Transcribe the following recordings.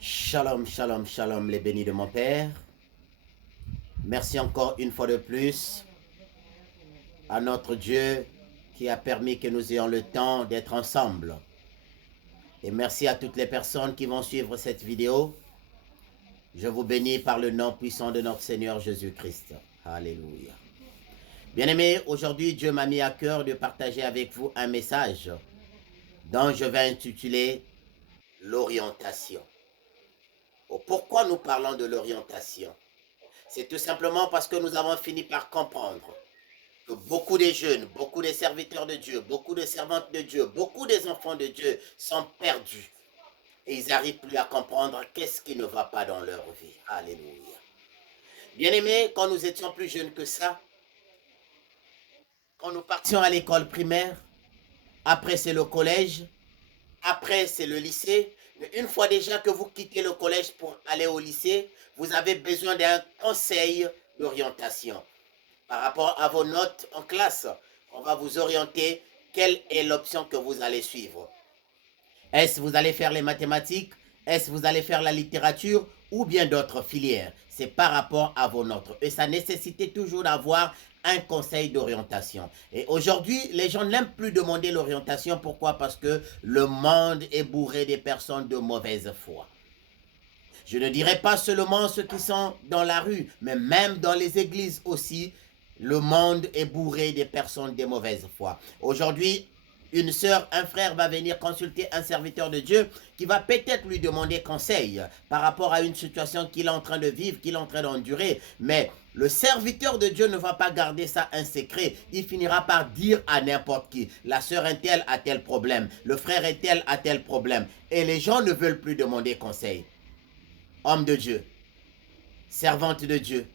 Shalom, shalom, shalom, les bénis de mon Père. Merci encore une fois de plus à notre Dieu qui a permis que nous ayons le temps d'être ensemble. Et merci à toutes les personnes qui vont suivre cette vidéo. Je vous bénis par le nom puissant de notre Seigneur Jésus-Christ. Alléluia. Bien-aimés, aujourd'hui, Dieu m'a mis à cœur de partager avec vous un message dont je vais intituler l'orientation. Pourquoi nous parlons de l'orientation? C'est tout simplement parce que nous avons fini par comprendre que beaucoup de jeunes, beaucoup de serviteurs de Dieu, beaucoup de servantes de Dieu, beaucoup des enfants de Dieu sont perdus. Et ils n'arrivent plus à comprendre qu'est-ce qui ne va pas dans leur vie. Alléluia. Bien-aimés, quand nous étions plus jeunes que ça, quand nous partions à l'école primaire, après c'est le collège, après c'est le lycée, mais une fois déjà que vous quittez le collège pour aller au lycée, vous avez besoin d'un conseil d'orientation. Par rapport à vos notes en classe, on va vous orienter quelle est l'option que vous allez suivre. Est-ce que vous allez faire les mathématiques? Est-ce que vous allez faire la littérature? Ou bien d'autres filières? C'est par rapport à vos notes. Et ça nécessitait toujours d'avoir un conseil d'orientation. Et aujourd'hui, les gens n'aiment plus demander l'orientation. Pourquoi? Parce que le monde est bourré des personnes de mauvaise foi. Je ne dirais pas seulement ceux qui sont dans la rue, mais même dans les églises aussi, le monde est bourré des personnes de mauvaise foi. Aujourd'hui, une sœur, un frère va venir consulter un serviteur de Dieu qui va peut-être lui demander conseil par rapport à une situation qu'il est en train de vivre, qu'il est en train d'endurer. Mais le serviteur de Dieu ne va pas garder ça un secret. Il finira par dire à n'importe qui, la sœur est-elle a tel problème, le frère est-elle a tel problème. Et les gens ne veulent plus demander conseil. Homme de Dieu, servante de Dieu.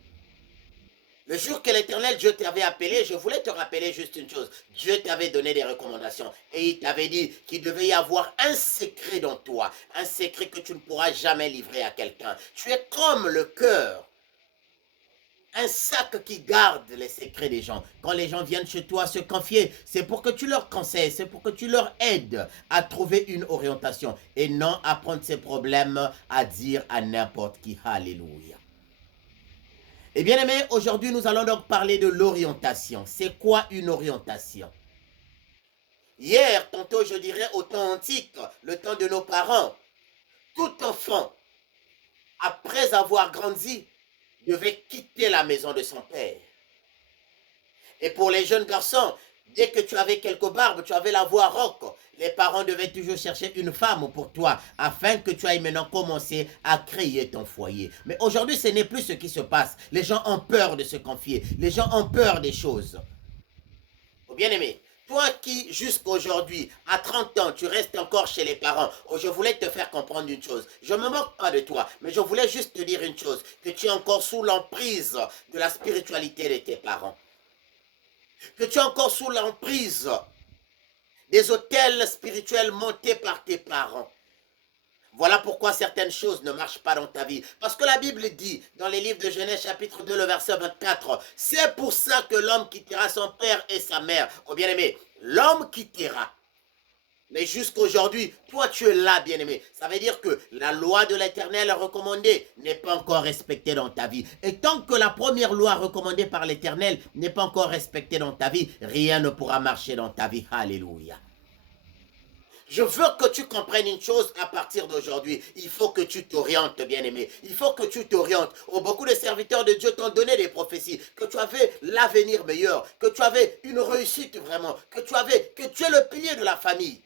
Le jour que l'Éternel Dieu t'avait appelé, je voulais te rappeler juste une chose. Dieu t'avait donné des recommandations et il t'avait dit qu'il devait y avoir un secret dans toi, un secret que tu ne pourras jamais livrer à quelqu'un. Tu es comme le cœur, un sac qui garde les secrets des gens. Quand les gens viennent chez toi se confier, c'est pour que tu leur conseilles, c'est pour que tu leur aides à trouver une orientation et non à prendre ces problèmes à dire à n'importe qui. Alléluia. Et bien aimé, aujourd'hui nous allons donc parler de l'orientation. C'est quoi une orientation? Hier, tantôt je dirais au temps antique, le temps de nos parents, tout enfant, après avoir grandi, devait quitter la maison de son père. Et pour les jeunes garçons, dès que tu avais quelques barbes, tu avais la voix rauque, les parents devaient toujours chercher une femme pour toi, afin que tu ailles maintenant commencer à créer ton foyer. Mais aujourd'hui, ce n'est plus ce qui se passe. Les gens ont peur de se confier. Les gens ont peur des choses. Bien-aimé, toi qui jusqu'aujourd'hui, à 30 ans, tu restes encore chez les parents, je voulais te faire comprendre une chose. Je ne me moque pas de toi, mais je voulais juste te dire une chose, que tu es encore sous l'emprise de la spiritualité de tes parents. Que tu es encore sous l'emprise des hôtels spirituels montés par tes parents. Voilà pourquoi certaines choses ne marchent pas dans ta vie. Parce que la Bible dit, dans les livres de Genèse chapitre 2, le verset 24, c'est pour ça que l'homme quittera son père et sa mère. Oh bien-aimé, l'homme quittera. Mais jusqu'aujourd'hui, toi tu es là, bien-aimé. Ça veut dire que la loi de l'Éternel recommandée n'est pas encore respectée dans ta vie. Et tant que la première loi recommandée par l'Éternel n'est pas encore respectée dans ta vie, rien ne pourra marcher dans ta vie. Alléluia. Je veux que tu comprennes une chose à partir d'aujourd'hui. Il faut que tu t'orientes, bien-aimé. Il faut que tu t'orientes. Oh, beaucoup de serviteurs de Dieu t'ont donné des prophéties, que tu avais l'avenir meilleur, que tu avais une réussite vraiment, que tu es le pilier de la famille.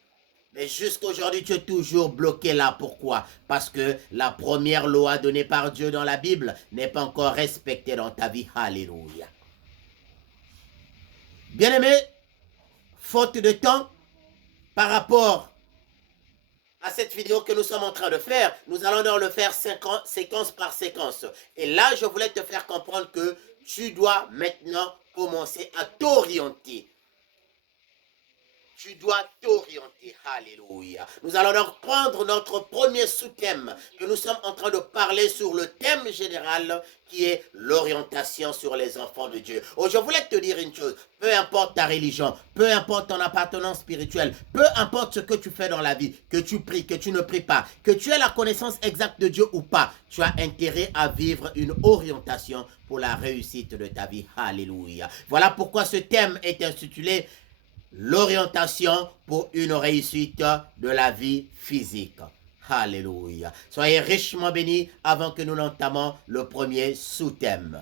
Mais jusqu'aujourd'hui, tu es toujours bloqué là. Pourquoi? Parce que la première loi donnée par Dieu dans la Bible n'est pas encore respectée dans ta vie. Alléluia. Bien-aimé, faute de temps, par rapport à cette vidéo que nous sommes en train de faire, nous allons donc le faire séquence par séquence. Et là, je voulais te faire comprendre que tu dois maintenant commencer à t'orienter. tu dois t'orienter. Alléluia. Nous allons donc prendre notre premier sous-thème que nous sommes en train de parler sur le thème général qui est l'orientation sur les enfants de Dieu. Oh, je voulais te dire une chose, peu importe ta religion, peu importe ton appartenance spirituelle, peu importe ce que tu fais dans la vie, que tu pries, que tu ne pries pas, que tu aies la connaissance exacte de Dieu ou pas, tu as intérêt à vivre une orientation pour la réussite de ta vie. Alléluia. Voilà pourquoi ce thème est intitulé l'orientation pour une réussite de la vie physique. Alléluia. Soyez richement bénis avant que nous n'entamons le premier sous-thème.